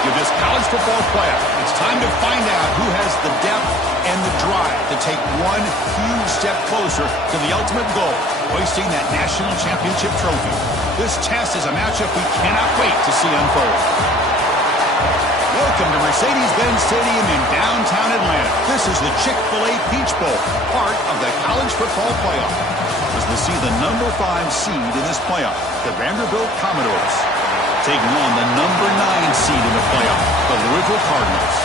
of this college football playoff. It's time to find out who has the depth and the drive to take one huge step closer to the ultimate goal, hoisting that national championship trophy. This test is a matchup we cannot wait to see unfold. Welcome to Mercedes-Benz Stadium in downtown Atlanta. This is the Chick-fil-A Peach Bowl, part of the college football playoff. As we'll see the number 5 seed in this playoff, the Vanderbilt Commodores, taking on the number 9 seed in the playoff, the Louisville Cardinals.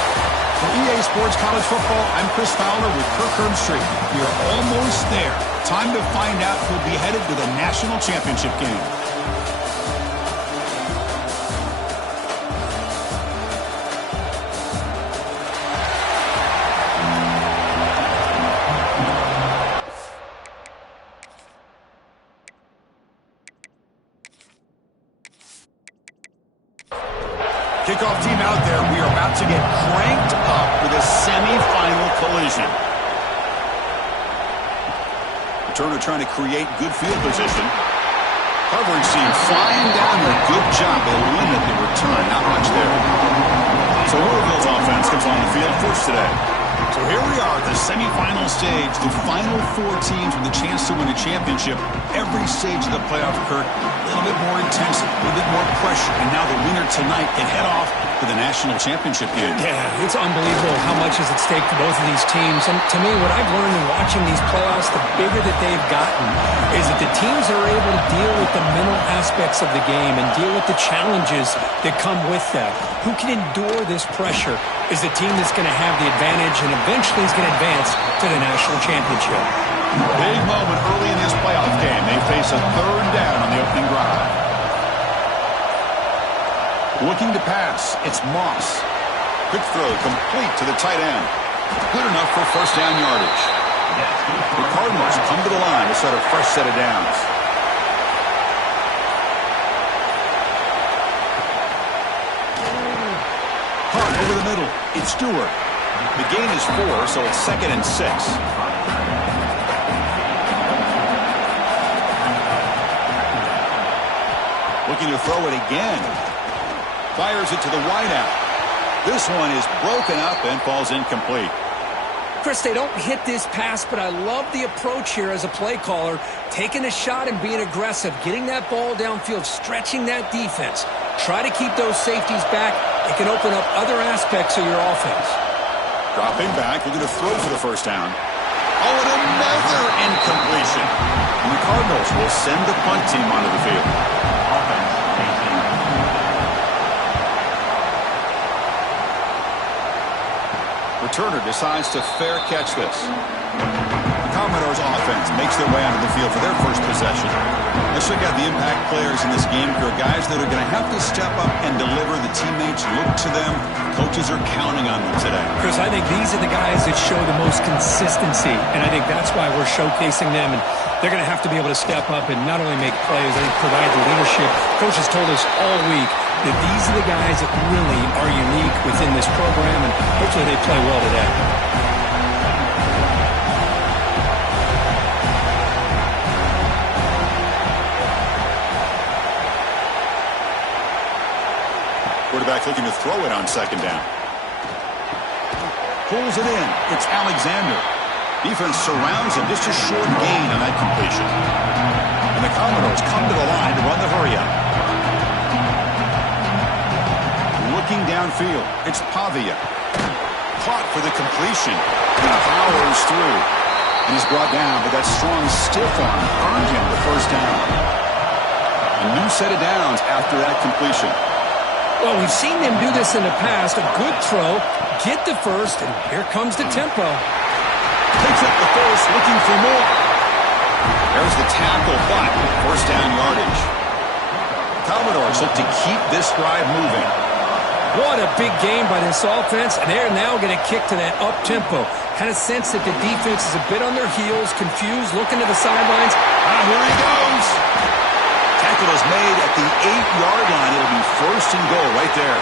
For EA Sports College Football, I'm Chris Fowler with Kirk Herbstreit. We are almost there. Time to find out who'll be headed to the national championship game. Kickoff team out there. We are about to get cranked up with a semifinal collision. Returner trying to create good field position. Coverage team flying down there. Good job. They limit the return. Not much there. So Louisville's offense comes on the field first today. So here we are at the semifinal stage. The final 4 teams with a chance to win a championship. Every stage of the playoff, Kirk, a little bit more intense, a little bit more pressure. And now the winner tonight can head off to the national championship game. Yeah, it's unbelievable how much is at stake for both of these teams. And to me, what I've learned in watching these playoffs, the bigger that they've gotten, is that the teams that are able to deal with the mental aspects of the game and deal with the challenges that come with that. Who can endure this pressure is the team that's going to have the advantage and eventually is going to advance to the national championship. Big moment early in this playoff game. They face a 3rd down on the opening drive. Looking to pass, it's Moss. Quick throw complete to the tight end. Good enough for first down yardage. The Cardinals come to the line to set a fresh set of downs. Hunt over the middle. It's Stewart. The gain is 4, so it's 2nd and 6. Looking to throw it again. Fires it to the wideout. This one is broken up and falls incomplete. Chris, they don't hit this pass, but I love the approach here as a play caller. Taking a shot and being aggressive, getting that ball downfield, stretching that defense. Try to keep those safeties back. It can open up other aspects of your offense. Dropping back, looking to throw for the first down. Oh, and another incompletion. And the Cardinals will send the punt team onto the field. Returner decides to fair catch this. The Commodores offense makes their way onto the field for their first possession. Let's look at the impact players in this game. There are guys that are going to have to step up and deliver. The teammates look to them. Coaches are counting on them today. Chris, I think these are the guys that show the most consistency, and I think that's why we're showcasing them. And they're going to have to be able to step up and not only make plays, they provide the leadership. Coach has told us all week that these are the guys that really are unique within this program, and hopefully they play well today. Quarterback looking to throw it on 2nd down. Pulls it in. It's Alexander. Defense surrounds him. Just a short gain on that completion. And the Commodores come to the line to run the hurry up. Looking downfield. It's Pavia. Caught for the completion. And powers through. And he's brought down, but that strong stiff arm earned him the first down. A new set of downs after that completion. Well, we've seen them do this in the past. A good throw, get the first, and here comes the tempo. Takes up the first, looking for more. There's the tackle, but first down yardage. Commodores look to keep this drive moving. What a big game by this offense, and they're now going to kick to that up-tempo. Had a sense that the defense is a bit on their heels, confused, looking to the sidelines. Here he goes. Tackle is made at the 8-yard line. It'll be first and goal right there.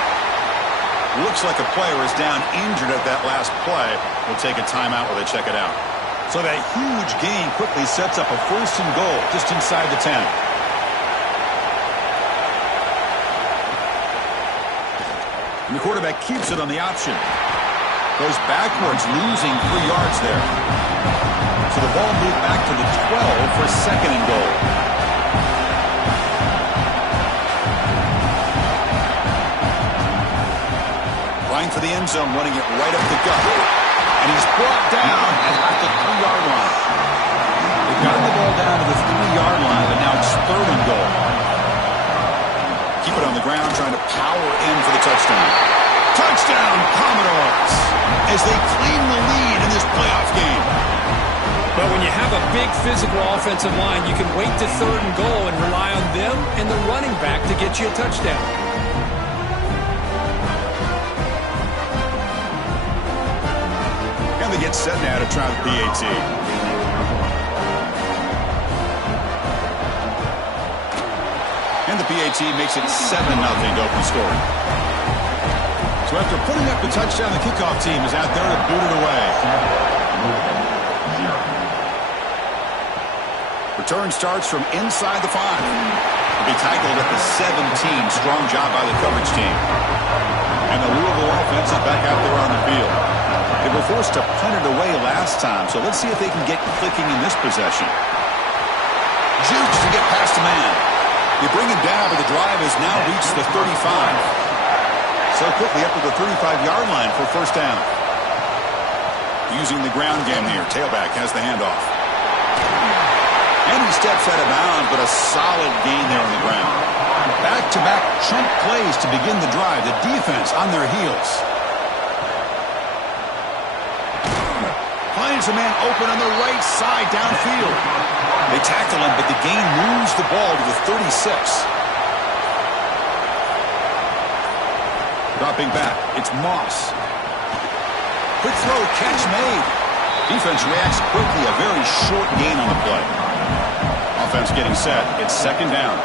Looks like a player is down injured at that last play. We'll take a timeout while they check it out. So that huge gain quickly sets up a first and goal just inside the 10. And the quarterback keeps it on the option. Goes backwards, losing 3 yards there. So the ball moved back to the 12 for 2nd and goal. Line for the end zone, running it right up the gut. And he's brought down at the 3-yard line. They've gotten the ball down to the 3-yard line, but now it's 3rd and goal. Keep it on the ground, trying to power in for the touchdown. Touchdown, Commodores, as they claim the lead in this playoff game. But when you have a big physical offensive line, you can wait to 3rd and goal and rely on them and the running back to get you a touchdown. And they get set now to try the PAT. And the PAT makes it 7-0 to open the scoring. So after putting up the touchdown, the kickoff team is out there to boot it away. Return starts from inside the 5. Will be tackled at the 17. Strong job by the coverage team. And the Louisville offense is back out there on the field. They were forced to punt it away last time, so let's see if they can get clicking in this possession. Jukes to get past the man. They bring him down, but the drive has now reached the 35. So quickly up to the 35-yard line for 1st down. Using the ground game here. Tailback has the handoff. And he steps out of bounds, but a solid gain there on the ground. Back-to-back chunk plays to begin the drive. The defense on their heels. Finds a man open on the right side downfield. They tackle him, but the gain moves the ball to the 36. Dropping back, it's Moss. Quick throw, catch made. Defense reacts quickly, a very short gain on the play. Offense getting set, it's 2nd down.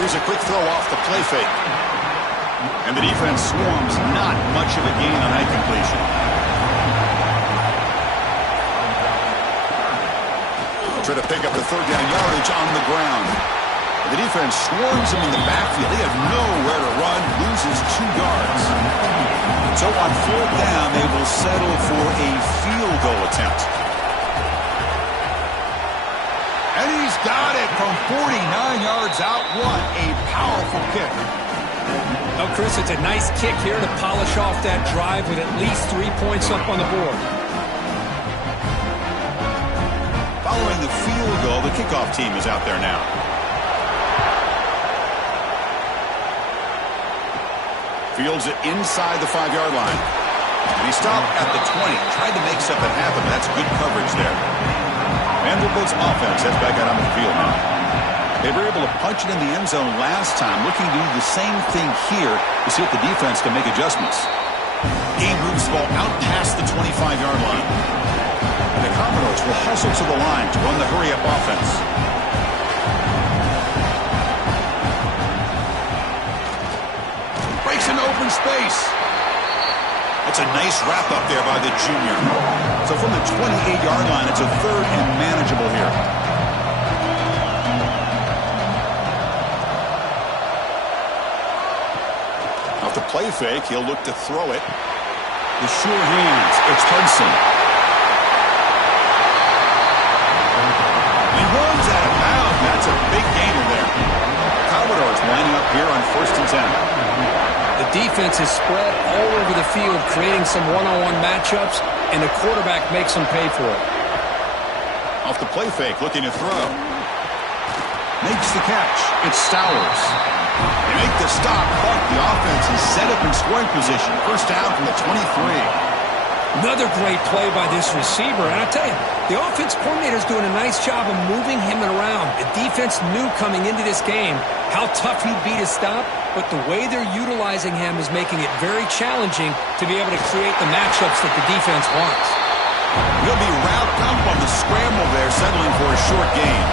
Here's a quick throw off the play fake. And the defense swarms, not much of a gain on that completion. Try to pick up the 3rd down yardage on the ground. The defense swarms him in the backfield. They have nowhere to run, loses 2 yards. So on 4th down, they will settle for a field goal attempt. And he's got it from 49 yards out. What a powerful kick. Oh, Chris, it's a nice kick here to polish off that drive with at least 3 points up on the board. Following the field goal, the kickoff team is out there now. Fields it inside the 5-yard line. And he stopped at the 20. Tried to make something happen, but that's good coverage there. Vanderbilt's offense heads back out on the field now. They were able to punch it in the end zone last time, looking to do the same thing here to see if the defense can make adjustments. Game moves the ball out past the 25-yard line. And the Commodores will hustle to the line to run the hurry-up offense. Breaks into open space. That's a nice wrap-up there by the junior. So from the 28-yard line, it's a 3rd and manageable here. Off the play fake, he'll look to throw it. The sure hands, it's Hudson. He runs out of bounds. That's a big gainer there. Commodores lining up here on 1st and 10. The defense is spread all over the field, creating some one-on-one matchups, and the quarterback makes them pay for it. Off the play fake, looking to throw. Makes the catch. It's Stowers. They make the stop, but the offense is set up in scoring position. 1st down from the 23. Another great play by this receiver. And I tell you, the offense coordinator is doing a nice job of moving him around. The defense knew coming into this game how tough he'd be to stop, but the way they're utilizing him is making it very challenging to be able to create the matchups that the defense wants. He'll be wrapped up on the scramble there, settling for a short gain.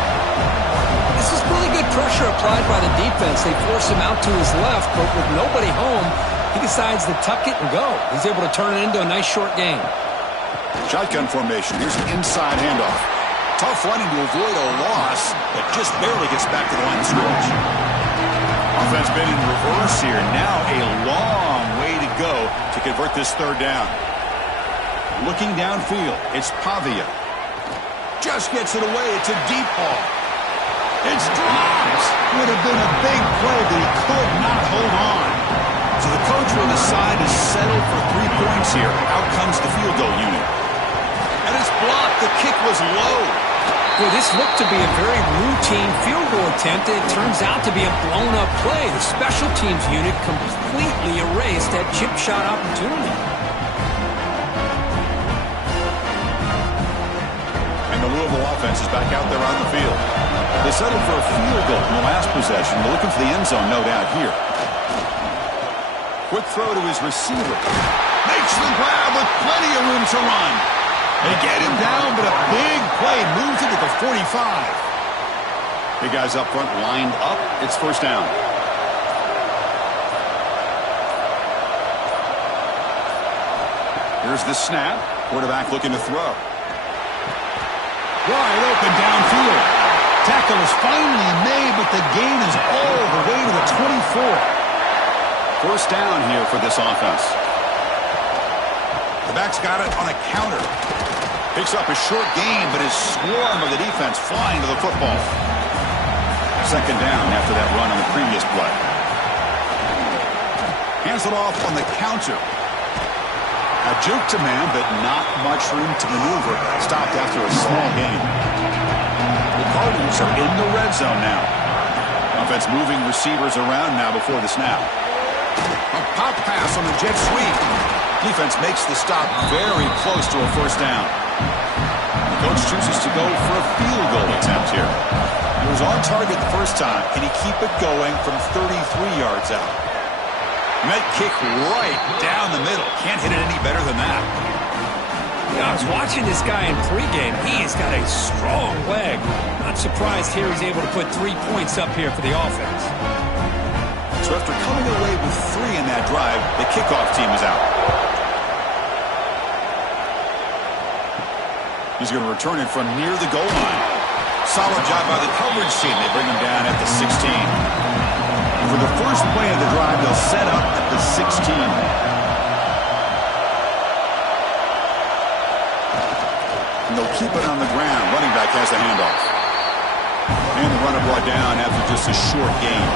This is really good pressure applied by the defense. They force him out to his left, but with nobody home, he decides to tuck it and go. He's able to turn it into a nice short gain. Shotgun formation. Here's an inside handoff. Tough running to avoid a loss, but just barely gets back to the line of scrimmage. Offense been in reverse here. Now a long way to go to convert this third down. Looking downfield, it's Pavia. Just gets it away. It's a deep ball. It's dropped. Would have been a big play, but he could not hold on. So the coach on the side is settled for 3 points here. Out comes the field goal unit. And it's blocked. The kick was low. Well, this looked to be a very routine field goal attempt. It turns out to be a blown-up play. The special teams unit completely erased that chip shot opportunity. And the Louisville offense is back out there on the field. They settled for a field goal in the last possession. They're looking for the end zone, no doubt, here. Quick throw to his receiver. Makes the grab with plenty of room to run. They get him down, but a big play moves it to the 45. Big guys up front lined up. It's first down. Here's the snap. Quarterback looking to throw. Wide open downfield. Tackle is finally made, but the gain is all the way to the 24. First down here for this offense. The back's got it on a counter. Picks up a short gain, but his swarm of the defense flying to the football. Second down after that run on the previous play. Hands it off on the counter. A juke to man, but not much room to maneuver. Stopped after a small gain. The Cardinals are in the red zone now. Offense moving receivers around now before the snap. A pop pass on the jet sweep. Defense makes the stop very close to a first down. The coach chooses to go for a field goal attempt here. He was on target the first time. Can he keep it going from 33 yards out? Met kick right down the middle. Can't hit it any better than that. Yeah, I was watching this guy in pregame. He has got a strong leg. Not surprised here he's able to put 3 points up here for the offense. So after coming away with 3 in that drive, the kickoff team is out. He's going to return it from near the goal line. Solid job by the coverage team. They bring him down at the 16. And for the first play of the drive, they'll set up at the 16. And they'll keep it on the ground. Running back has the handoff. And the runner brought down after just a short gain.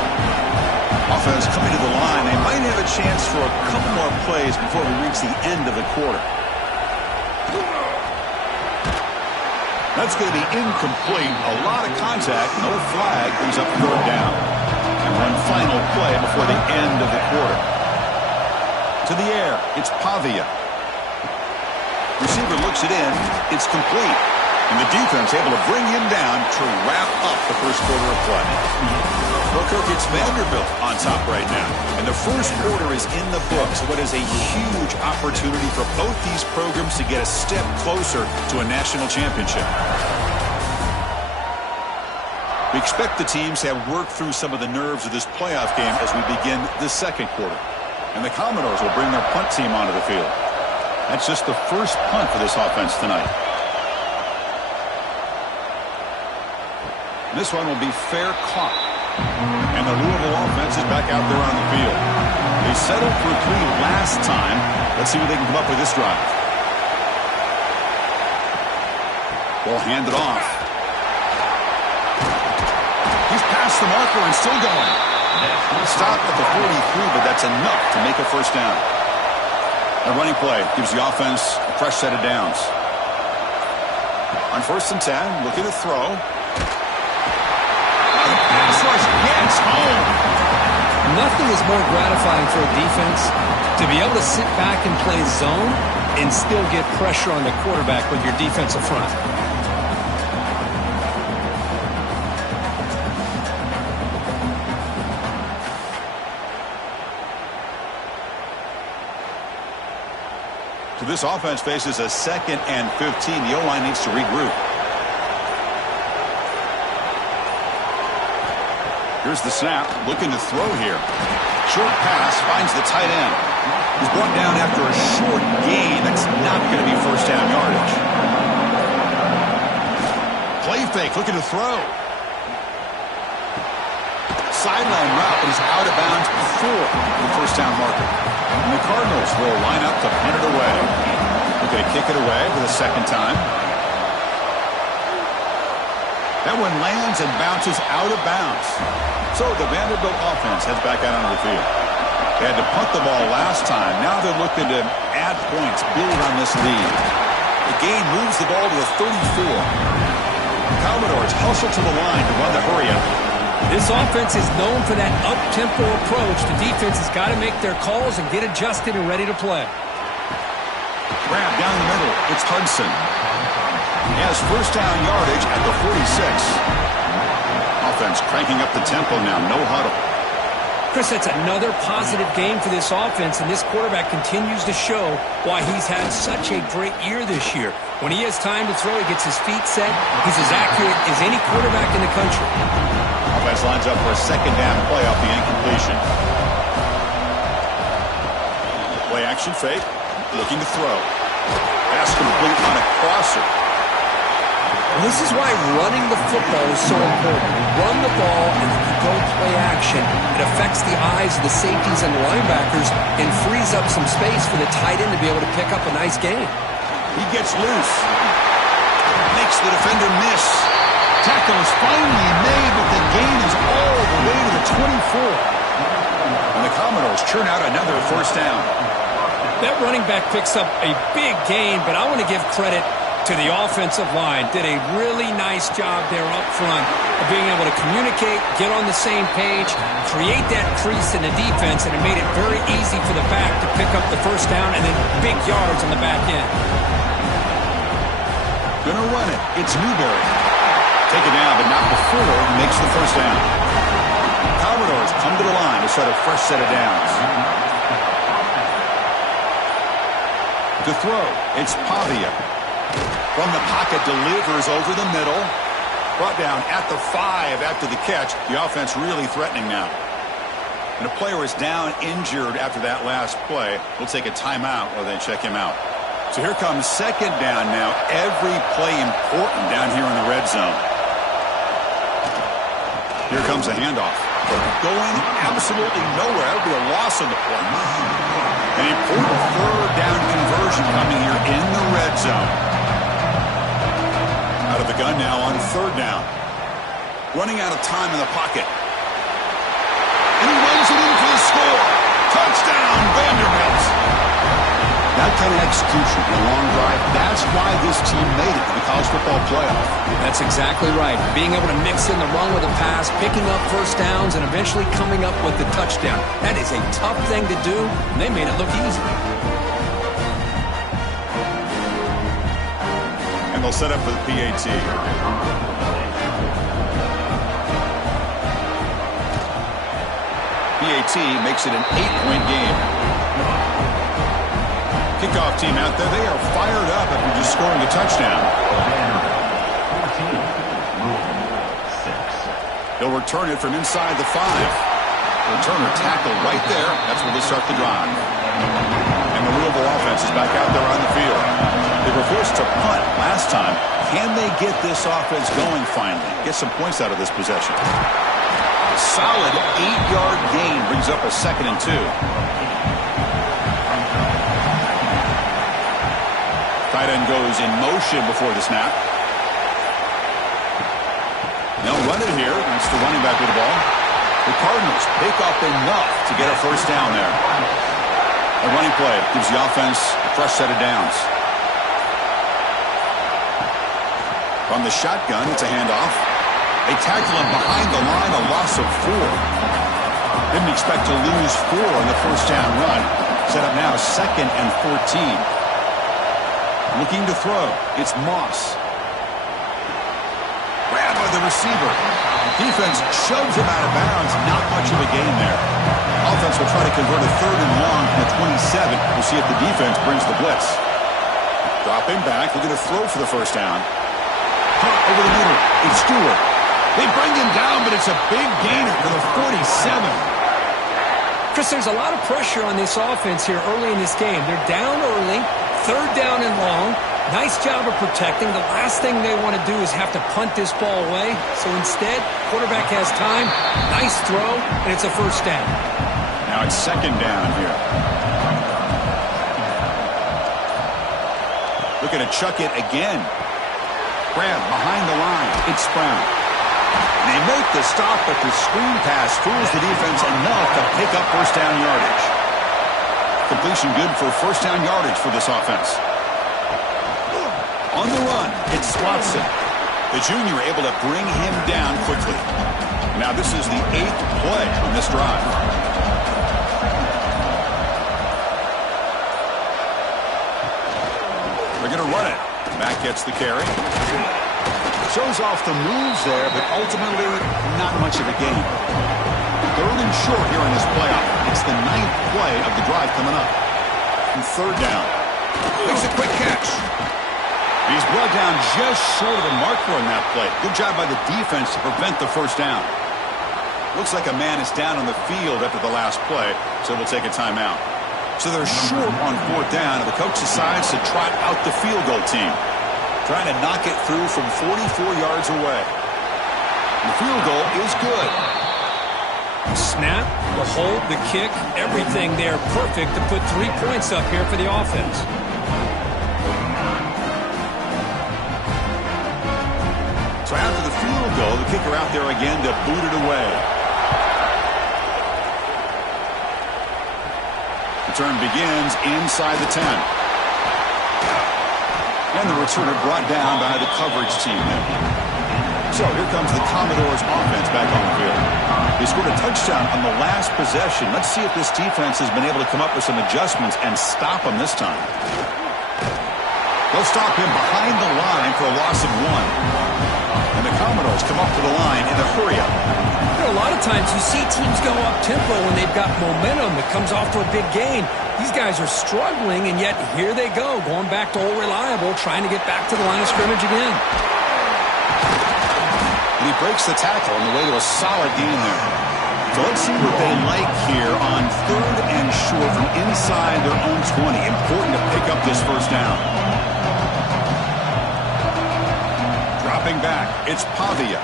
Offense coming to the line. They might have a chance for a couple more plays before we reach the end of the quarter. That's going to be incomplete. A lot of contact. No flag. Brings up third down. And one final play before the end of the quarter. To the air. It's Pavia. Receiver looks it in. It's complete. And the defense able to bring him down to wrap up the first quarter of play. Well, Kirk, it's Vanderbilt on top right now. And the first quarter is in the books. What is a huge opportunity for both these programs to get a step closer to a national championship. We expect the teams to have worked through some of the nerves of this playoff game as we begin the second quarter. And the Commodores will bring their punt team onto the field. That's just the first punt for this offense tonight. This one will be fair caught. And the Louisville offense is back out there on the field. They settled for 3 last time. Let's see what they can come up with this drive. Ball handed off. He's past the marker and still going. Stopped at the 43, but that's enough to make a first down. A running play gives the offense a fresh set of downs. On 1st and 10, looking to throw. Pass rush gets home. Nothing is more gratifying for a defense to be able to sit back and play zone and still get pressure on the quarterback with your defensive front. So this offense faces a 2nd and 15. The O-line needs to regroup. Here's the snap, looking to throw here. Short pass, finds the tight end. He's brought down after a short gain. That's not going to be first down yardage. Play fake, looking to throw. sideline route, but he's out of bounds before the first down marker. And the Cardinals will line up to punt it away. They're going to kick it away for the second time. That one lands and bounces out of bounds. So the Vanderbilt offense heads back out onto the field. They had to punt the ball last time. Now they're looking to add points, build on this lead. The game moves the ball to the 34. Commodores hustle to the line to run the hurry-up. This offense is known for that up-tempo approach. The defense has got to make their calls and get adjusted and ready to play. Grab down the middle. It's Hudson. He has first down yardage at the 46. Offense cranking up the tempo now. No huddle. Chris, that's another positive game for this offense, and this quarterback continues to show why he's had such a great year this year. When he has time to throw, he gets his feet set. He's as accurate as any quarterback in the country. Offense lines up for a second down play off the incompletion. Play action fake. Looking to throw. Pass complete on a crosser. And this is why running the football is so important. Run the ball and then you go play action. It affects the eyes of the safeties and the linebackers and frees up some space for the tight end to be able to pick up a nice gain. He gets loose. Makes the defender miss. Tackle is finally made, but the gain is all the way to the 24. And the Commodores churn out another first down. That running back picks up a big gain, but I want to give credit to the offensive line. Did a really nice job there up front of being able to communicate, get on the same page, create that crease in the defense, and it made it very easy for the back to pick up the first down and then big yards on the back end. Gonna run it. It's Newberry. Take it down, but not before he makes the first down. Commodores come to the line to set a fresh set of downs. To throw, it's Pavia. From the pocket, delivers over the middle. Brought down at the 5 after the catch. The offense really threatening now. And a player is down injured after that last play. We'll take a timeout while they check him out. So here comes second down now. Every play important down here in the red zone. Here comes a handoff. Going absolutely nowhere. That would be a loss on the play. An important third down conversion coming here in the red zone. Out of the gun now on third down. Running out of time in the pocket. And he runs it in for the score. Touchdown, Vanderbilt. That kind of execution in a long drive, that's why this team made it to the college football playoff. That's exactly right. Being able to mix in the run with a pass, picking up first downs, and eventually coming up with the touchdown. That is a tough thing to do, and they made it look easy. And they'll set up for the PAT. PAT makes it an 8-point game. Kickoff team out there, they are fired up after just scoring a touchdown. They'll return it from inside the 5. Returner tackle right there. That's where they start the drive. And the Louisville offense is back out there on the field. They were forced to punt last time. Can they get this offense going finally? Get some points out of this possession. A solid 8-yard gain brings up a 2nd and 2. Tight end goes in motion before the snap. They'll run it here. That's the running back with the ball. The Cardinals pick up enough to get a first down there. A running play gives the offense a fresh set of downs. From the shotgun, it's a handoff. They tackle him behind the line, a loss of 4. Didn't expect to lose 4 on the first down run. Set up now 2nd and 14. Looking to throw. It's Moss. Grabbed by the receiver. Defense shoves him out of bounds. Not much of a gain there. Offense will try to convert a 3rd and long from the 27. We'll see if the defense brings the blitz. Dropping back. Looking to throw for the first down. Hunt over the middle. It's Stewart. They bring him down, but it's a big gainer for the 47. Chris, there's a lot of pressure on this offense here early in this game. They're down early. 3rd down and long. Nice job of protecting. The last thing they want to do is have to punt this ball away. So instead, quarterback has time. Nice throw, and it's a first down. Now it's second down here. Looking to chuck it again. Grab behind the line. It's Brown. They make the stop, but the screen pass fools the defense enough to pick up first down yardage. Completion good for first down yardage for this offense. On the run, it's Watson. The junior able to bring him down quickly. Now this is the 8th play on this drive. They're going to run it. Mack gets the carry. Shows off the moves there, but ultimately not much of a gain. Third and short here in this playoff. It's the 9th play of the drive coming up. And third down. Makes a quick catch. He's brought down just short of the marker on that play. Good job by the defense to prevent the first down. Looks like a man is down on the field after the last play, so we'll take a timeout. So they're short on fourth down, and the coach decides to trot out the field goal team, trying to knock it through from 44 yards away. The field goal is good. Snap, the hold, the kick, everything there perfect to put 3 points up here for the offense. So after the field goal, the kicker out there again to boot it away. The turn begins inside the 10. And the returner brought down by the coverage team now. So here comes the Commodores offense back on the field. They scored a touchdown on the last possession. Let's see if this defense has been able to come up with some adjustments and stop them this time. They'll stop him behind the line for a loss of 1. And the Commodores come up to the line in a hurry-up. You know, a lot of times you see teams go up-tempo when they've got momentum that comes off to a big gain. These guys are struggling, and yet here they go, going back to old reliable, trying to get back to the line of scrimmage again. And he breaks the tackle on the way to a solid gain there. So let's see what they like here on third and short from inside their own 20. Important to pick up this first down. Dropping back, it's Pavia.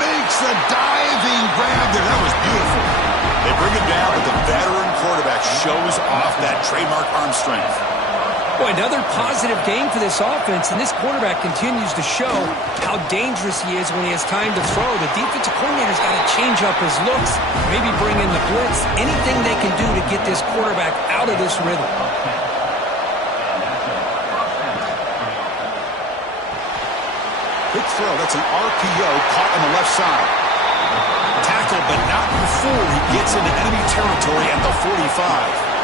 Makes a diving grab there. That was beautiful. They bring him down, but the veteran quarterback shows off that trademark arm strength. Boy, another positive game for this offense, and this quarterback continues to show how dangerous he is when he has time to throw. The defensive coordinator's got to change up his looks, maybe bring in the blitz, anything they can do to get this quarterback out of this rhythm. Quick throw, that's an RPO caught on the left side. Tackle, but not before he gets into enemy territory at the 45.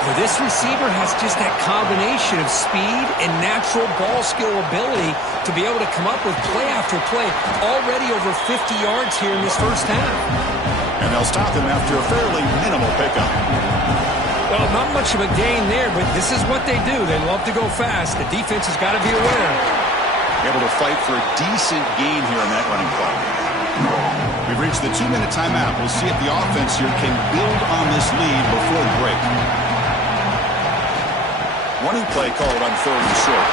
Well, this receiver has just that combination of speed and natural ball skill ability to be able to come up with play after play. Already over 50 yards here in this first half. And they'll stop him after a fairly minimal pickup. Well, not much of a gain there, but this is what they do. They love to go fast. The defense has got to be aware. Able to fight for a decent gain here in that running play. We've reached the 2-minute timeout. We'll see if the offense here can build on this lead before the break. Running play called on third and short.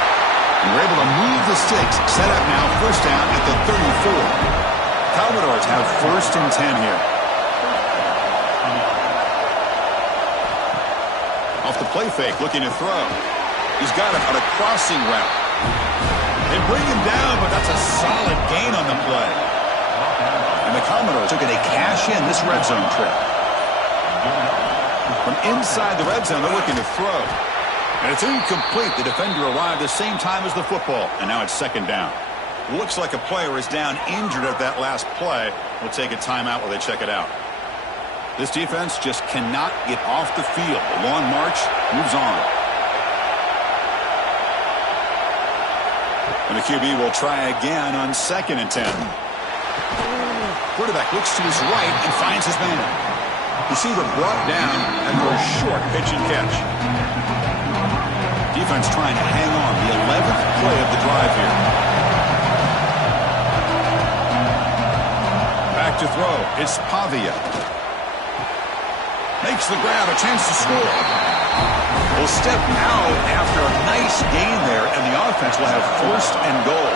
And we're able to move the sticks. Set up now, first down at the 34. Commodores have first and 10 here. Off the play fake, looking to throw. He's got him on a crossing route. They bring him down, but that's a solid gain on the play. And the Commodores are going to cash in this red zone trip. From inside the red zone, they're looking to throw. And it's incomplete. The defender arrived the same time as the football, and now it's second down. Looks like a player is down injured at that last play. We'll take a timeout while they check it out. This defense just cannot get off the field. The long march moves on. And the QB will try again on second and 10. Quarterback looks to his right and finds his man. Receiver brought down after a short pitch and catch. Defense trying to hang on. The 11th play of the drive here. Back to throw. It's Pavia. Makes the grab. A chance to score. Will step out after a nice gain there, and the offense will have first and goal.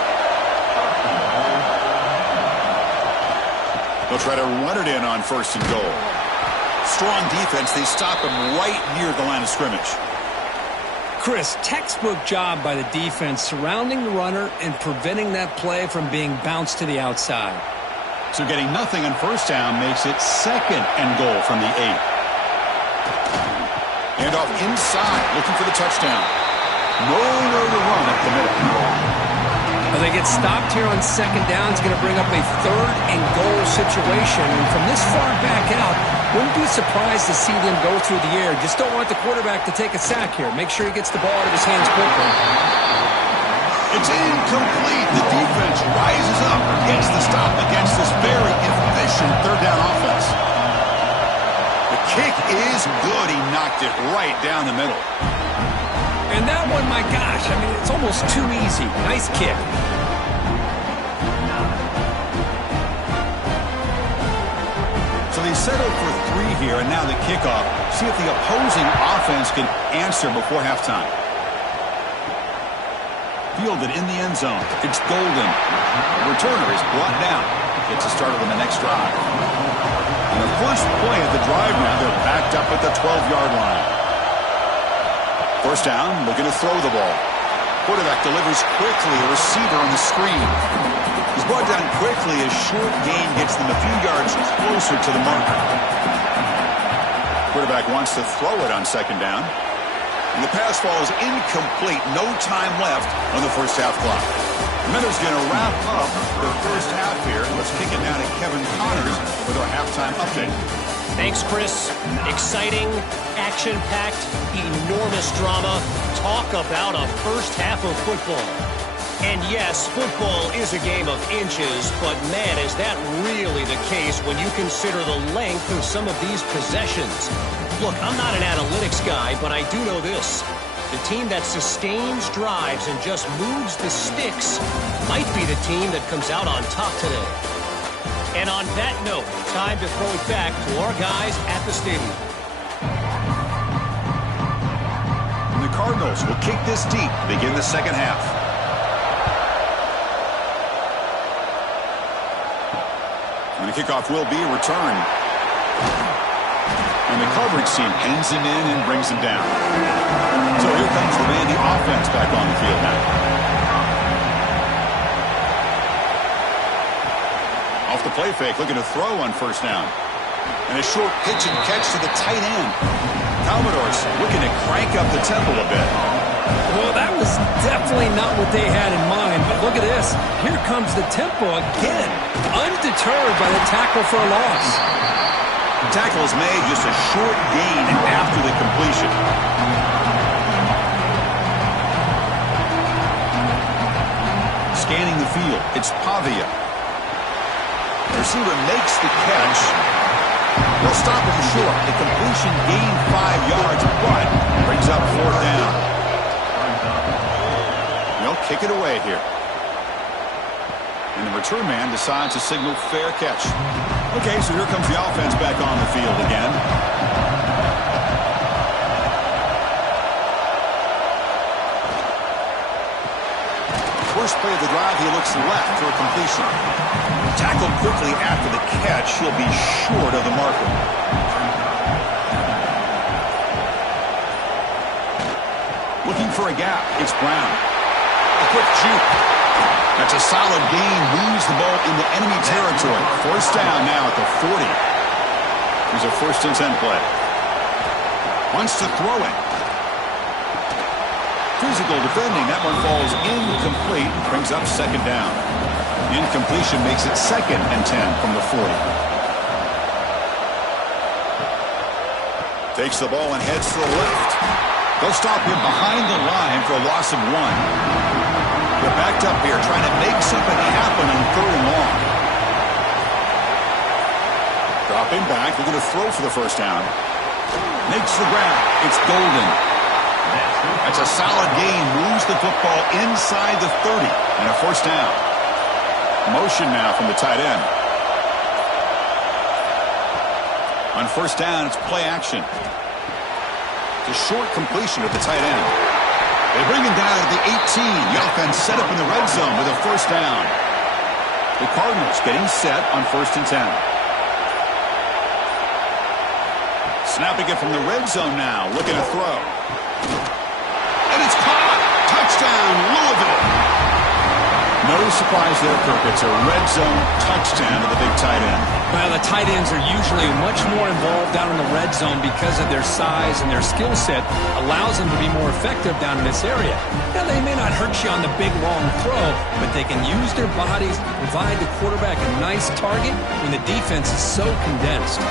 They'll try to run it in on first and goal. Strong defense. They stop him right near the line of scrimmage. Chris, textbook job by the defense surrounding the runner and preventing that play from being bounced to the outside. So getting nothing on first down makes it second and goal from the 8. And off inside, looking for the touchdown. Nowhere to run at the middle. Well, they get stopped here on second down. It's going to bring up a third and goal situation. And from this far back out, wouldn't be surprised to see them go through the air. Just don't want the quarterback to take a sack here. Make sure he gets the ball out of his hands quickly. It's incomplete. The defense rises up and gets the stop against this very efficient third down offense. The kick is good. He knocked it right down the middle. And that one, my gosh, I mean, it's almost too easy. Nice kick. So they settled for 3 here, and now the kickoff. See if the opposing offense can answer before halftime. Fielded in the end zone. It's Golden. The returner is brought down. Gets a start on the next drive. On the first play of the drive now, they're backed up at the 12-yard line. First down, looking to throw the ball. Quarterback delivers quickly, a receiver on the screen. He's brought down quickly. A short gain gets them a few yards closer to the marker. Quarterback wants to throw it on second down. And the pass ball is incomplete. No time left on the first half clock. Miners going to wrap up the first half here. Let's kick it down to Kevin Connors with our halftime update. Thanks, Chris. Exciting, action-packed, enormous drama. Talk about a first half of football. And yes, football is a game of inches, but man, is that really the case when you consider the length of some of these possessions. Look, I'm not an analytics guy, but I do know this. The team that sustains drives and just moves the sticks might be the team that comes out on top today. And on that note, time to throw it back to our guys at the stadium. And the Cardinals will kick this deep to begin the second half. And the kickoff will be returned. And the coverage team hangs him in and brings him down. So here comes the Vandy offense back on the field now. Off the play fake, looking to throw on first down. And a short pitch and catch to the tight end. Commodores looking to crank up the tempo a bit. Well, that was definitely not what they had in mind, but look at this. Here comes the tempo again, undeterred by the tackle for a loss. The tackle is made, just a short gain after the completion. Scanning the field, it's Pavia. The receiver makes the catch. They'll stop him short. The completion gained 5 yards, but brings up fourth down. They'll kick it away here. And the return man decides to signal fair catch. Okay, so here comes the offense back on the field again. First play of the drive, he looks left for a completion. Tackled quickly after the catch. He'll be short of the marker. Looking for a gap. It's Brown. A quick juke. That's a solid gain. Moves the ball into enemy territory. First down now at the 40. Here's a first and 10 play. Wants to throw it. Physical defending. That one falls incomplete. Brings up second down. Incompletion makes it second and 10 from the 40. Takes the ball and heads to the left. They'll stop him behind the line for a loss of 1. They're backed up here trying to make something happen on third and long. Dropping back. They're going to throw for the first down. Makes the grab. It's Golden. That's a solid gain. Moves the football inside the 30 and a first down. Motion now from the tight end. On first down, it's play action. It's a short completion at the tight end. They bring him down at the 18. The offense set up in the red zone with a first down. The Cardinals getting set on 1st and 10. Snapping it from the red zone now, looking to throw. And it's caught. Touchdown, Louisville. No surprise there, Kirk. It's a red zone touchdown to the big tight end. Well, the tight ends are usually much more involved down in the red zone because of their size, and their skill set allows them to be more effective down in this area. Now, they may not hurt you on the big, long throw, but they can use their bodies to provide the quarterback a nice target when the defense is so condensed.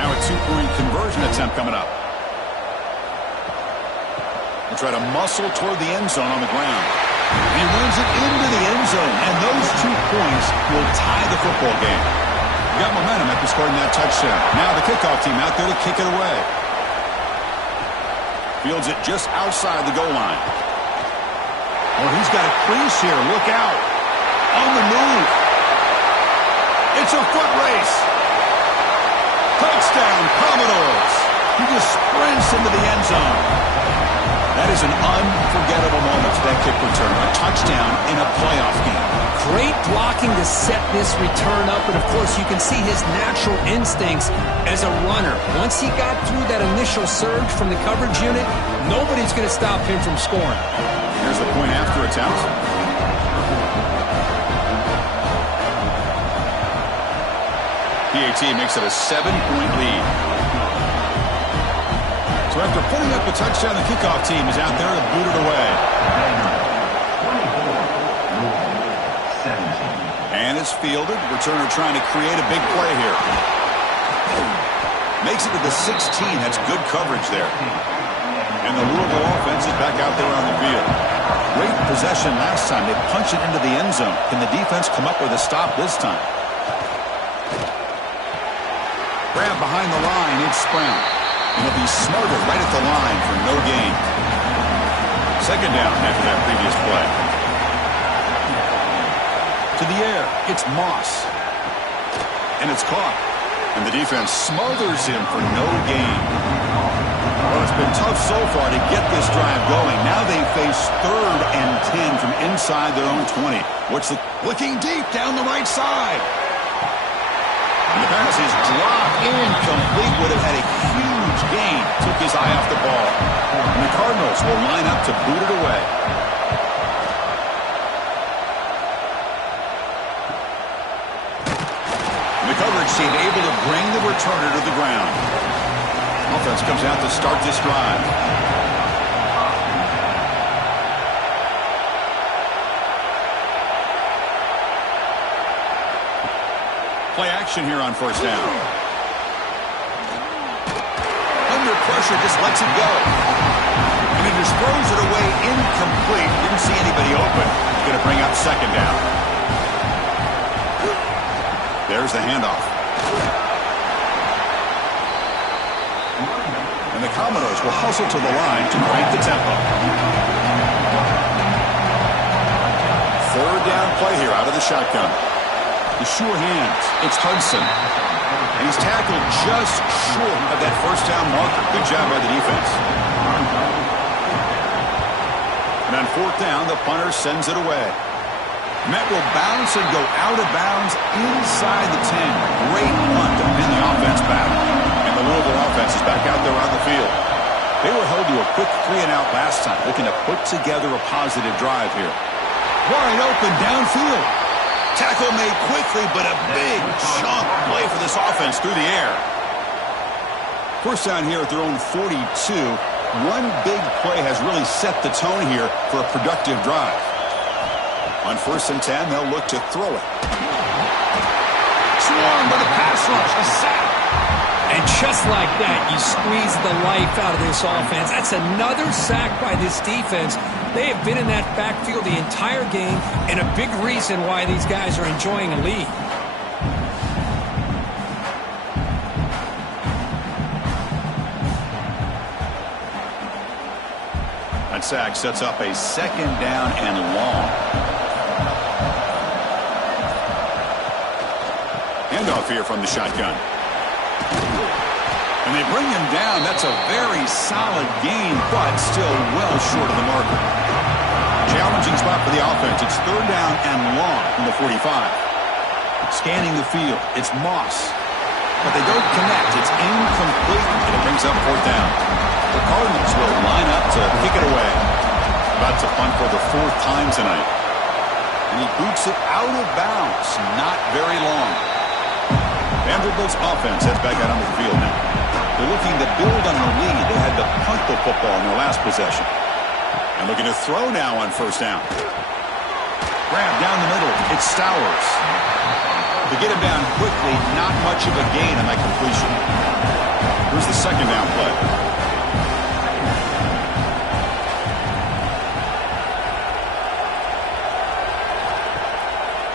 Now a two-point conversion attempt coming up. We'll try to muscle toward the end zone on the ground. He runs it into the end zone, and those 2 points will tie the football game. Got momentum after scoring that touchdown. Now the kickoff team out there to kick it away. Fields it just outside the goal line. Oh, he's got a crease here. Look out. On the move. It's a foot race. Touchdown, Commodores. He just sprints into the end zone. That is an unforgettable moment for that kick return. A touchdown in a playoff game. Great blocking to set this return up, and of course you can see his natural instincts as a runner. Once he got through that initial surge from the coverage unit, nobody's going to stop him from scoring. Here's the point after attempt. PAT makes it a 7-point lead. So after putting up a touchdown, the kickoff team is out there to boot it away. And it's fielded. Returner trying to create a big play here. Makes it to the 16. That's good coverage there. And the Louisville offense is back out there on the field. Great possession last time. They punch it into the end zone. Can the defense come up with a stop this time? Grab behind the line. It's Brown. And he'll be smarter right at the line for no gain. Second down after that previous play. To the air, it's Moss. And it's caught. And the defense smothers him for no gain. Well, it's been tough so far to get this drive going. Now they face 3rd and 10 from inside their own 20. Looking deep down the right side. And the pass is dropped incomplete. Would have had a huge gain. Took his eye off the ball. And the Cardinals will line up to boot it away. And the coverage team able to bring the returner to the ground. Offense comes out to start this drive. Play action here on 1st down. Under pressure, just lets it go. And he just throws it away incomplete. Didn't see anybody open. He's going to bring up 2nd down. There's the handoff. And the Commodores will hustle to the line to crank the tempo. 3rd down play here out of the shotgun. The sure hands. It's Hudson. And he's tackled just short of that 1st down marker. Good job by the defense. And on 4th down, the punter sends it away. Met will bounce and go out of bounds inside the 10. Great punt to pin the offense back. And the Louisville offense is back out there on the field. They were held to a quick 3-and-out last time, looking to put together a positive drive here. Wide open downfield. Tackle made quickly, but a big chunk play for this offense through the air. 1st down here at their own 42. One big play has really set the tone here for a productive drive. On 1st and 10, they'll look to throw it. Swarmed by the pass rush. A sack. And just like that, you squeeze the life out of this offense. That's another sack by this defense. They have been in that backfield the entire game, and a big reason why these guys are enjoying a lead. That sack sets up a 2nd down and long. Handoff here from the shotgun. And And they bring him down. That's a very solid gain, but still well short of the marker. Challenging spot for the offense. It's third down and long from the 45. Scanning the field. It's Moss. But they don't connect. It's incomplete, and it brings up fourth down. The Cardinals will line up to kick it away. About to punt for the fourth time tonight. And he boots it out of bounds. Not very long. Vanderbilt's offense heads back out on the field now. They're looking to build on the lead. They had to punt the football in their last possession. And looking to throw now on first down. Grab down the middle. It's Stowers. To get him down quickly, not much of a gain on that completion. Here's the second down play.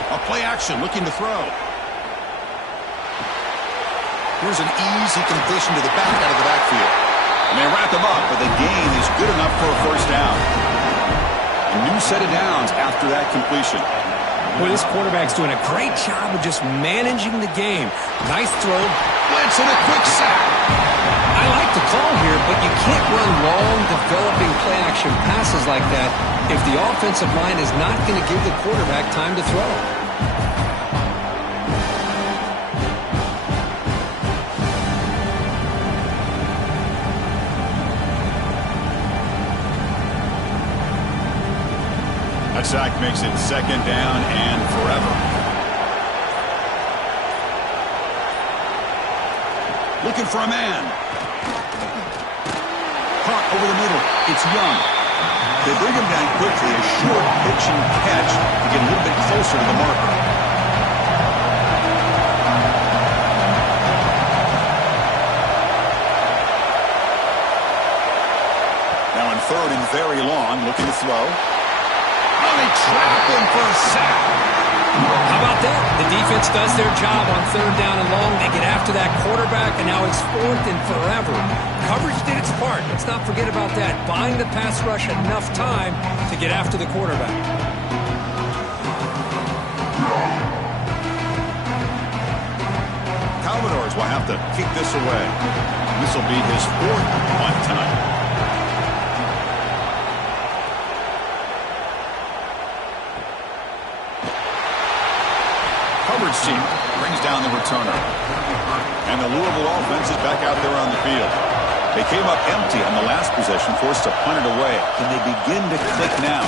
A play action, looking to throw. Here's an easy completion to the back out of the backfield. And they wrap him up, but the gain is good enough for a first down. A new set of downs after that completion. Boy, this quarterback's doing a great job of just managing the game. Nice throw. Blitz and a quick sack. I like the call here, but you can't run long, developing play-action passes like that if the offensive line is not going to give the quarterback time to throw. That sack makes it second down and forever. Looking for a man. Caught over the middle. It's Young. They bring him down quickly. A short pitch and catch to get a little bit closer to the marker. Now in third and very long, looking to throw. They trap him for a sack. How about that? The defense does their job on third down and long. They get after that quarterback, and now it's fourth and forever. Coverage did its part. Let's not forget about that. Buying the pass rush enough time to get after the quarterback. Commodores will have to kick this away. This will be his fourth punt tonight. Coverage team brings down the returner. And the Louisville offense is back out there on the field. They came up empty on the last possession, forced to punt it away. Can they begin to click now?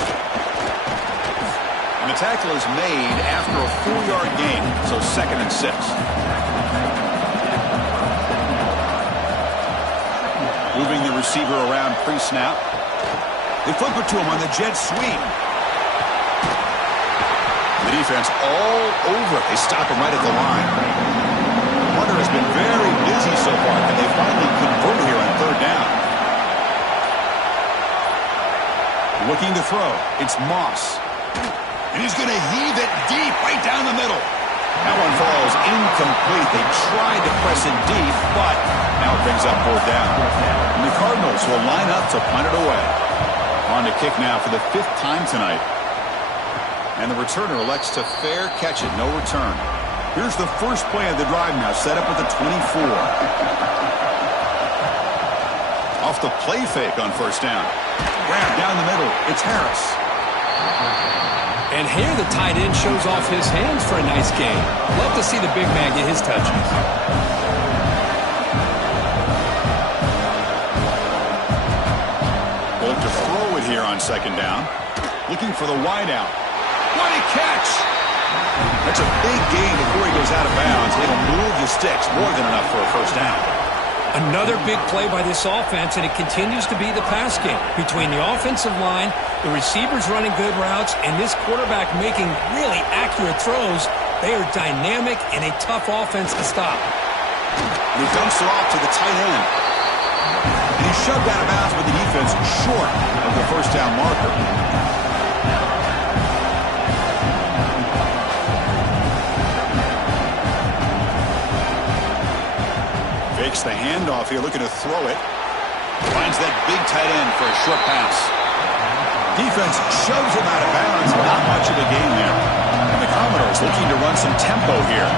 And the tackle is made after a 4-yard gain, so second and 6. Moving the receiver around pre-snap. They flip it to him on the jet sweep. The defense all over it. They stop him right at the line. Hunter has been very busy so far. Can they finally convert here on third down? Looking to throw. It's Moss. And he's going to heave it deep right down the middle. That one falls incomplete. They tried to press it deep, but now it brings up fourth down. And the Cardinals will line up to punt it away. On to kick now for the 5th time tonight. And the returner elects to fair catch it. No return. Here's the first play of the drive now. Set up at the 24. Off the play fake on first down. Grab down the middle. It's Harris. And here the tight end shows off his hands for a nice game. Love to see the big man get his touches. Look to throw it here on second down. Looking for the wideout. What a catch! That's a big gain before he goes out of bounds. It'll move the sticks. More than enough for a first down. Another big play by this offense, and it continues to be the pass game. Between the offensive line, the receivers running good routes, and this quarterback making really accurate throws, they are dynamic and a tough offense to stop. And he dumps it off to the tight end. And he's shoved out of bounds with the defense short of the first down marker. Fakes the handoff here, looking to throw it. Finds that big tight end for a short pass. Defense shoves him out of bounds. Not much of a gain there. And the Commodores looking to run some tempo here.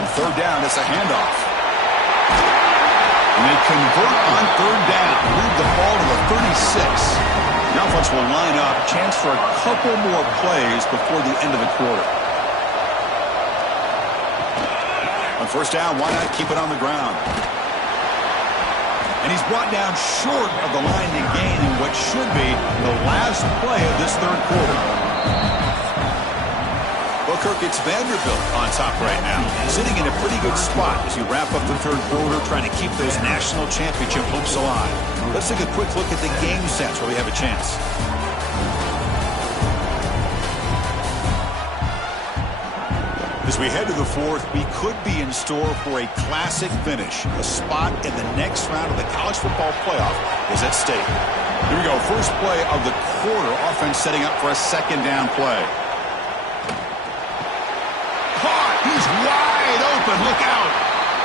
On third down, it's a handoff. And they convert on third down. Move the ball to the 36. The offense will line up. Chance for a couple more plays before the end of the quarter. On first down, why not keep it on the ground? And he's brought down short of the line to gain in what should be the last play of this third quarter. Well, Kirk, it's Vanderbilt on top right now, sitting in a pretty good spot as you wrap up the third quarter, trying to keep those national championship hopes alive. Let's take a quick look at the game sets where we have a chance. As we head to the fourth, we could be in store for a classic finish. A spot in the next round of the college football playoff is at stake. Here we go. First play of the quarter. Offense setting up for a second down play. Caught. He's wide open. Look out.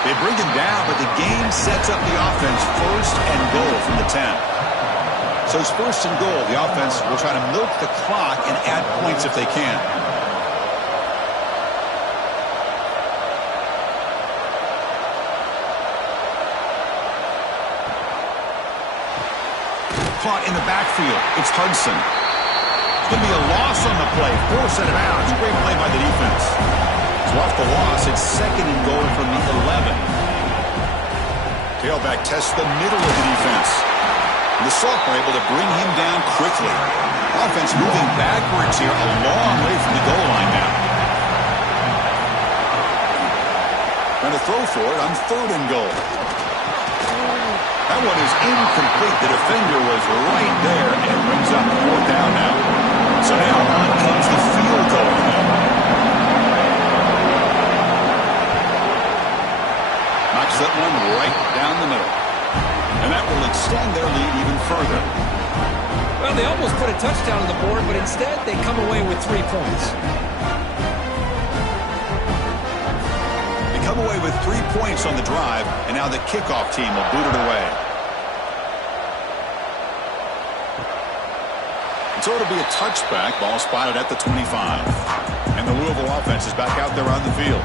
They bring him down, but the game sets up the offense first and goal from the 10. So it's first and goal. The offense will try to milk the clock and add points if they can. Caught in the backfield. It's Hudson. It's going to be a loss on the play. Force it out. It's a great play by the defense. So off the loss, it's second and goal from the 11. Tailback tests the middle of the defense. And the Sophomore able to bring him down quickly. Offense moving backwards here, a long way from the goal line now. Trying to throw for it on third and goal. That one is incomplete. The defender was right there, and it brings up fourth down now. So now on comes the field goal. Knocks that one right down the middle. And that will extend their lead even further. Well, they almost put a touchdown on the board, but instead they come away with 3 points. Come away with 3 points on the drive, and now the kickoff team will boot it away. And so it'll be a touchback, ball spotted at the 25. And the Louisville offense is back out there on the field.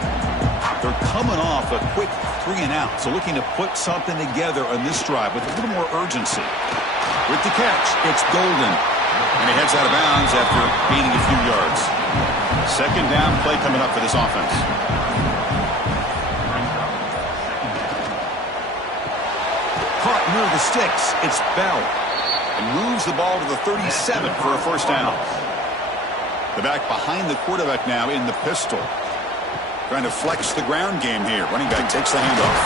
They're coming off a quick 3 and out, so looking to put something together on this drive with a little more urgency. With the catch, it's Golden. And he heads out of bounds after gaining a few yards. Second down play coming up for this offense. Caught near the sticks. It's Bell. And moves the ball to the 37 for a first down. The back behind the quarterback now in the pistol. Trying to flex the ground game here. Running back takes the handoff.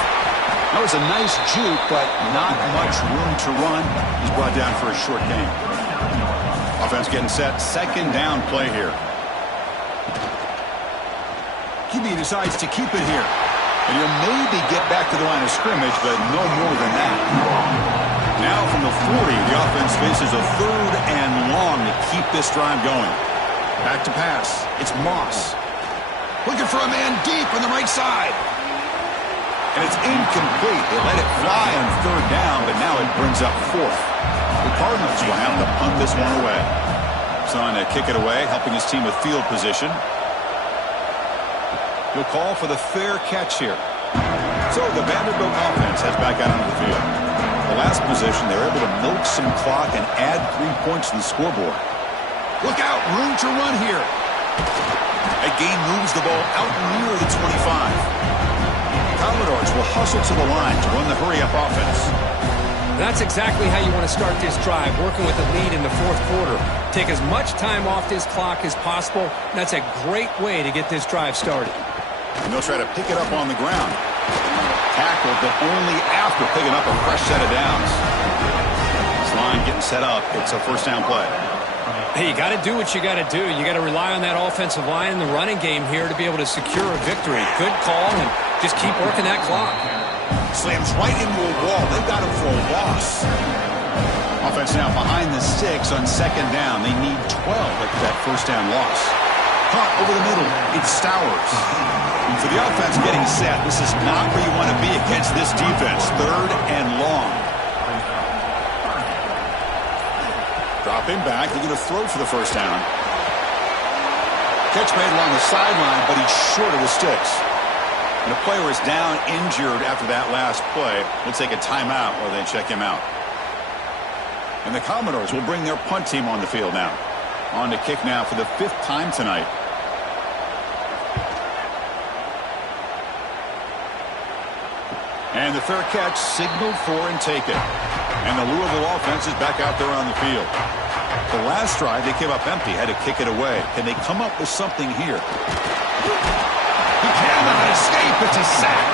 That was a nice juke, but not much room to run. He's brought down for a short gain. Offense getting set. Second down play here. QB decides to keep it here. And he'll maybe get back to the line of scrimmage, but no more than that. Now from the 40, the offense faces a third and long to keep this drive going. Back to pass. It's Moss. Looking for a man deep on the right side. And it's incomplete. They let it fly on third down, but now it brings up fourth. The Cardinals will have to punt this one away. Son to kick it away, helping his team with field position. He'll call for the fair catch here. So the Vanderbilt offense heads back out onto the field. The last possession, they're able to milk some clock and add 3 points to the scoreboard. Look out, room to run here. A gain moves the ball out near the 25. Commodores will hustle to the line to run the hurry-up offense. That's exactly how you want to start this drive, working with the lead in the fourth quarter. Take as much time off this clock as possible. That's a great way to get this drive started. And they'll try to pick it up on the ground. Tackled, but only after picking up a fresh set of downs. This line getting set up. It's a first down play. Hey, you got to do what you got to do. You got to rely on that offensive line in the running game here to be able to secure a victory. Good call, and just keep working that clock. Slams right into a wall. They've got him for a loss. Offense now behind the 6 on second down. They need 12 after that first down loss. Caught over the middle. It's Stowers. And for the offense getting set, this is not where you want to be against this defense. Third and long. Drop him back. They're going to throw for the first down. Catch made along the sideline, but he's short of the sticks. And the player is down injured after that last play. We'll take a timeout while they check him out. And the Commodores will bring their punt team on the field now. On to kick now for the 5th time tonight. And the fair catch signaled for and taken. And the Louisville offense is back out there on the field. The last drive, they came up empty, had to kick it away. Can they come up with something here? He cannot escape. It's a sack.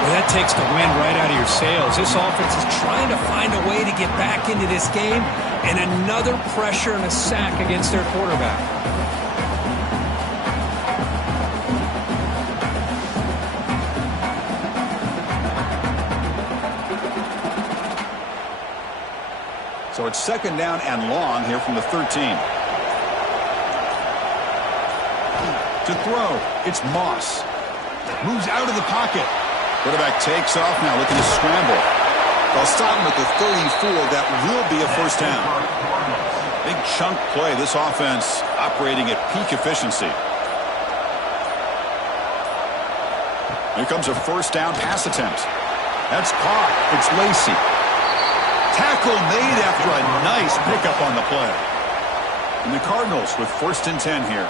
Well, that takes the wind right out of your sails. This offense is trying to find a way to get back into this game, and another pressure and a sack against their quarterback. So it's 2nd down and long here from the 13. To throw, it's Moss. Moves out of the pocket. Quarterback takes off now, looking to scramble. They'll stop him at the 34. That will be a 1st down. Big chunk play. This offense operating at peak efficiency. Here comes a 1st down pass attempt. That's caught. It's Lacey. Tackle made after a nice pickup on the play. And the Cardinals with 1st and 10 here.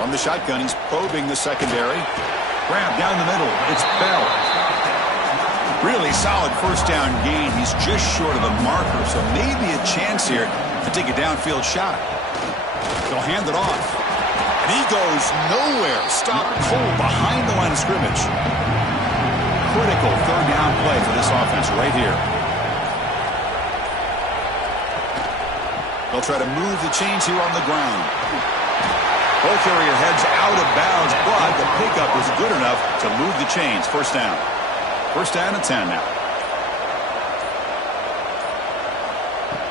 From the shotgun, he's probing the secondary. Grab down the middle. It's Bell. Really solid 1st down gain. He's just short of the marker, so maybe a chance here to take a downfield shot. They'll hand it off. And he goes nowhere. Stopped cold behind the line of scrimmage. Critical 3rd down play for this offense right here. They'll try to move the chains here on the ground. Ball carrier heads out of bounds, but the pickup was good enough to move the chains. 1st down. 1st down and 10 now.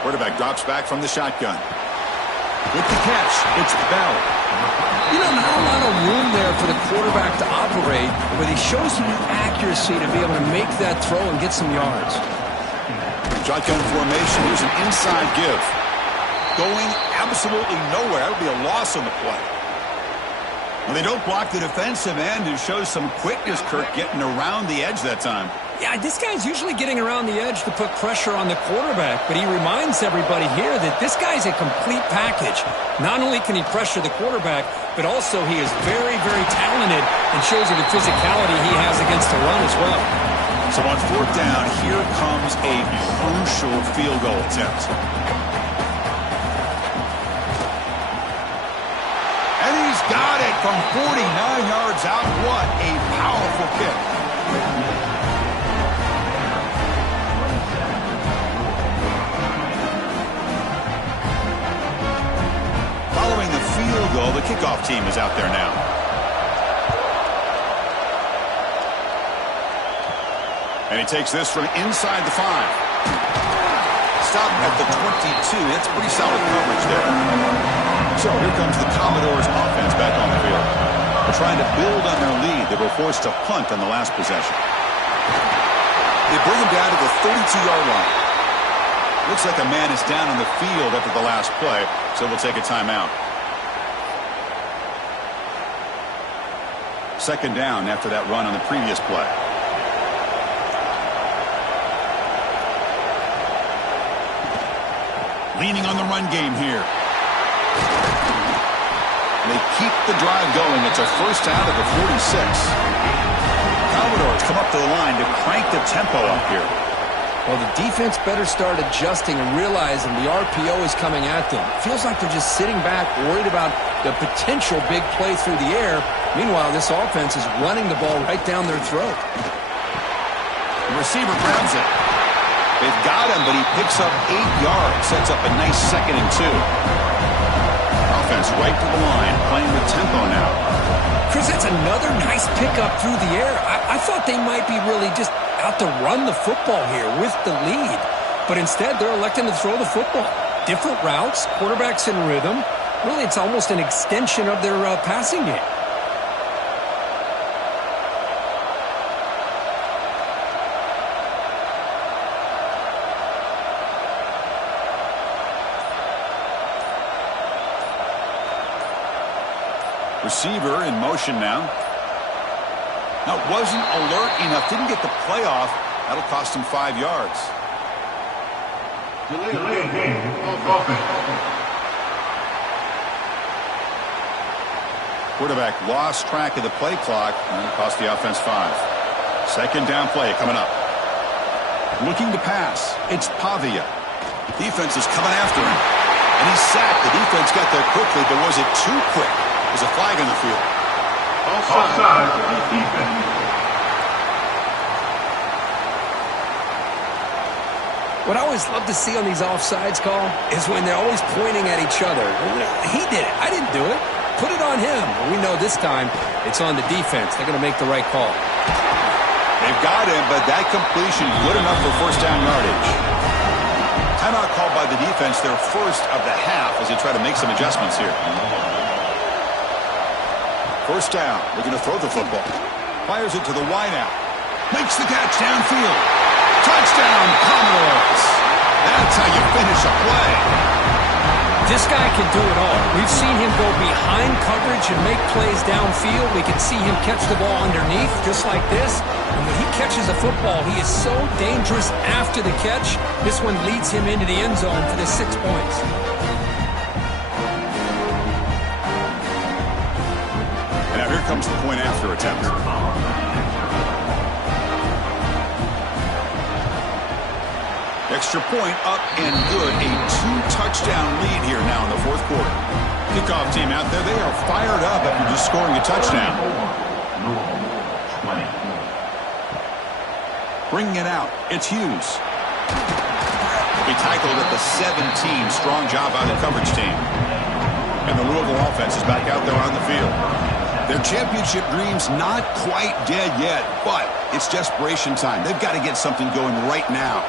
Quarterback drops back from the shotgun. With the catch, it's Bell. You know, not a lot of room there for the quarterback to operate, but he shows you the accuracy to be able to make that throw and get some yards. Shotgun formation. Here's an inside give. Going absolutely nowhere. That would be a loss on the play. Well, they don't block the defensive end, who shows some quickness, Kirk, getting around the edge that time. Yeah, this guy's usually getting around the edge to put pressure on the quarterback, but he reminds everybody here that this guy's a complete package. Not only can he pressure the quarterback, but also he is very, very talented and shows you the physicality he has against the run as well. So on 4th down, here comes a crucial field goal attempt. And he's got it from 49 yards out. What a powerful kick. Following the field goal, the kickoff team is out there now. And he takes this from inside the 5. Stop at the 22. That's pretty solid coverage there. So here comes the Commodores offense back on the field. They're trying to build on their lead. They were forced to punt on the last possession. They bring him down to the 32-yard line. Looks like a man is down on the field after the last play, so we'll take a timeout. 2nd down after that run on the previous play. Leaning on the run game here. They keep the drive going. It's a 1st down at the 46. Commodores come up to the line to crank the tempo up here. Well, the defense better start adjusting and realizing the RPO is coming at them. Feels like they're just sitting back, worried about the potential big play through the air. Meanwhile, this offense is running the ball right down their throat. The receiver grabs it. They've got him, but he picks up 8 yards. Sets up a nice 2nd and 2. Offense right to the line, playing with tempo now. Chris, that's another nice pickup through the air. I thought they might be really just out to run the football here with the lead. But instead, they're electing to throw the football. Different routes, quarterbacks in rhythm. Really, it's almost an extension of their passing game. receiver in motion now. Now, wasn't alert enough. Didn't get the play off. That'll cost him 5 yards. Delay game. Offense. Quarterback lost track of the play clock, and it cost the offense 5. Second down play coming up. Looking to pass. It's Pavia. Defense is coming after him. And he's sacked. The defense got there quickly, but was it too quick? There's a flag on the field. Offside. Defense. What I always love to see on these offsides call is when they're always pointing at each other. He did it. I didn't do it. Put it on him. We know this time it's on the defense. They're going to make the right call. They've got him, but that completion good enough for first down yardage. Timeout called by the defense, their first of the half, as they try to make some adjustments here. First down, looking to throw the football. Fires it to the wideout. Makes the catch downfield. Touchdown, Commodores. That's how you finish a play. This guy can do it all. We've seen him go behind coverage and make plays downfield. We can see him catch the ball underneath, just like this. And when he catches a football, he is so dangerous after the catch. This one leads him into the end zone for the 6 points. And now here comes the point after attempt. Extra point up and good. A 2-touchdown lead here now in the fourth quarter. Kickoff team out there. They are fired up after just scoring a touchdown. Bringing it out. It's Hughes. He tackled at the 17. Strong job by the coverage team. And the Louisville offense is back out there on the field. Their championship dreams not quite dead yet, but it's desperation time. They've got to get something going right now.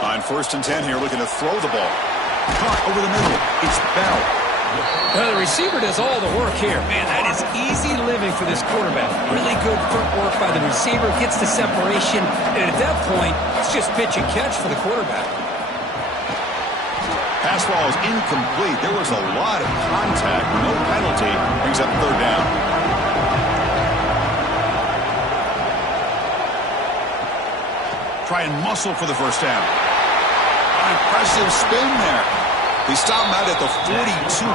On first and 10 here, looking to throw the ball. Caught over the middle. It's Bell. The receiver does all the work here. Man, that is easy living for this quarterback. Really good footwork by the receiver. Gets the separation. And at that point, it's just pitch and catch for the quarterback. Pass ball is incomplete. There was a lot of contact. No penalty. Brings up third down. Try and muscle for the first down. An impressive spin there. They stop him out at the 42.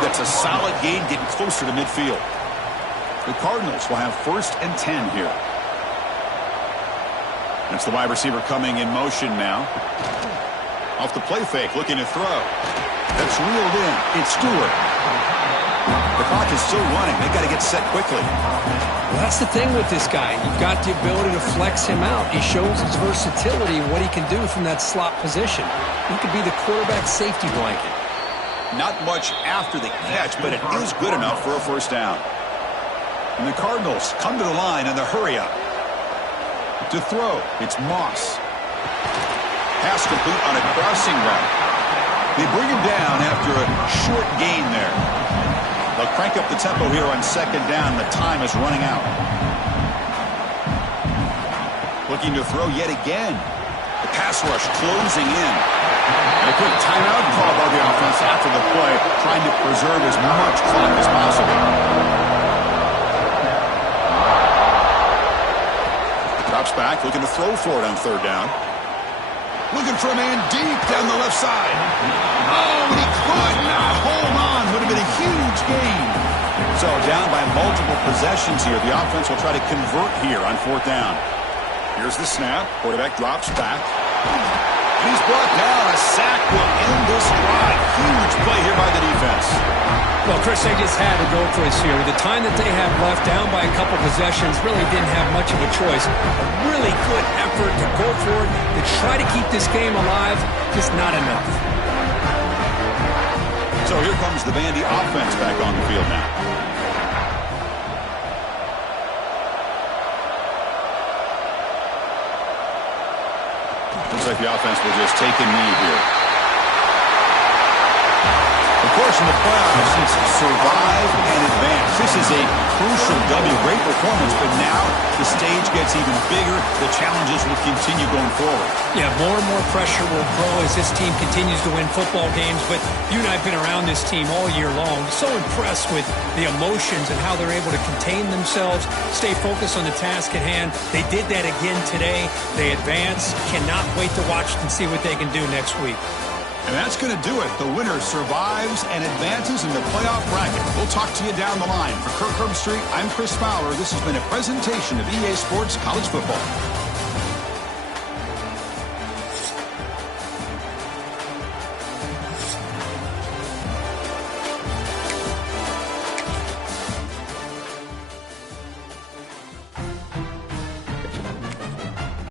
That's a solid gain, getting closer to midfield. The Cardinals will have first and 10 here. That's the wide receiver coming in motion now. Off the play fake, looking to throw. That's reeled in. It's Stewart. The clock is still running. They've got to get set quickly. Well, that's the thing with this guy. You've got the ability to flex him out. He shows his versatility and what he can do from that slot position. He could be the quarterback safety blanket. Not much after the catch, but it is good enough for a first down. And the Cardinals come to the line in the hurry up. To throw, it's Moss. Pass complete on a crossing route. They bring him down after a short gain there. They'll crank up the tempo here on second down. The time is running out. Looking to throw yet again. The pass rush closing in. And a quick timeout call by the offense after the play, trying to preserve as much clock as possible. Drops back, looking to throw for it on third down. Looking for a man deep down the left side. Oh, and he could not hold on. Would have been a huge gain. So down by multiple possessions here. The offense will try to convert here on fourth down. Here's the snap. Quarterback drops back. And he's brought down. A sack will end this drive. Huge play here by the defense. Well, Chris, they just had to go for this here. The time that they have left, down by a couple possessions, really didn't have much of a choice. A really good effort to go for it, to try to keep this game alive, just not enough. So here comes the Vandy offense back on the field now. Looks like the offense will just take a knee here. The course, in the playoffs, it's survive and advance. This is a crucial W. Great performance, but now the stage gets even bigger. The challenges will continue going forward. Yeah, more and more pressure will grow as this team continues to win football games. But you and I have been around this team all year long. So impressed with the emotions and how they're able to contain themselves, stay focused on the task at hand. They did that again today. They advance. Cannot wait to watch and see what they can do next week. And that's going to do it. The winner survives and advances in the playoff bracket. We'll talk to you down the line. For Kirk Herbstreit, I'm Chris Fowler. This has been a presentation of EA Sports College Football.